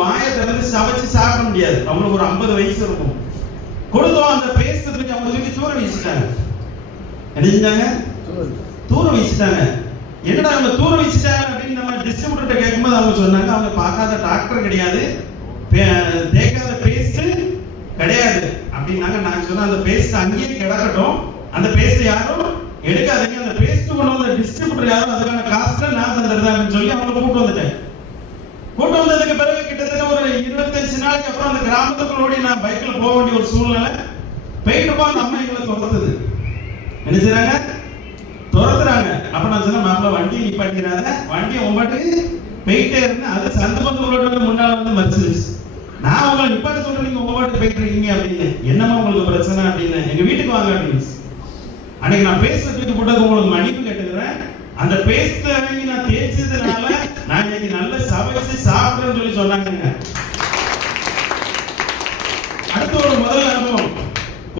வாயை திறந்து சமைச்சு சாப்பிட முடியாது. அவங்களுக்கு ஒரு 50 வயசு இருக்கும். கொடுத்தோம் அந்த பேசுறதுக்கு அவங்க தூக்கி தூர வீசிட்டாங்க. என்ன செஞ்சாங்க? தூர வீசிட்டாங்க. என்னடா அவங்க தூர வீசிட்டாங்க அப்படின்னு நம்ம டிஸ்ட்ரிபியூட்டர் கேட்கும்போது அவங்க சொன்னாங்க, அவங்க பார்க்காத டாக்டர் கிடையாது, தேய்க்காத பேஸ்ட் கிடையாது அப்படின்னாங்க. நான் சொன்னேன், அந்த பேஸ்ட் அங்கேயே கிடக்கட்டும், அந்த பேஸ்ட் யாரும் எடுக்காதீங்க, அந்த பேஸ்ட் கொண்டு வந்த டிஸ்ட்ரிபியூட்டர் யாரும் அதுக்கான காஸ்ட்டை நான் தந்துடுறேன் அப்படின்னு சொல்லி அவங்க கூட்டு வந்துட்டேன். கூட்டு வந்ததுக்கு பிறகு கிட்டத்தட்ட ஒரு 25 நாளைக்கு அப்புறம் அந்த கிராமத்துக்குள்ள ஓடி நான் பைக்ல போக வேண்டிய ஒரு சூழ்நிலை. போயிட்டு போ, அந்த அம்மா எங்களை துரத்துது. என்ன செய்றாங்க? துரத்துறாங்க. அப்ப நான் சொன்ன, மாப்பிள்ள வண்டியை நிப்பாட்டினாத, வண்டியை உங்கள்கிட்ட போயிட்டே இருந்தேன். அது சந்து பந்தங்களோட முன்னால வந்து மறிச்சிருச்சு. நான் உங்களை நிப்பாட்ட சொல்றேன், நீங்க உங்க பாட்டு போயிட்டு இருக்கீங்க அப்படின்னு. என்னமா உங்களுக்கு பிரச்சனை அப்படின்னு, எங்க வீட்டுக்கு வாங்க அப்படின்னு. அன்னைக்கு நான் பேசுறதுக்கு போட்டது உங்களுக்கு மன்னிப்பு கேட்டுக்கிறேன். அந்த பேஸ்ட் நான் தேய்ச்சதுனால நான் இன்னைக்கு நல்ல சமைச்சு சாப்பிடுறேன்னு சொல்லி சொன்னாங்க.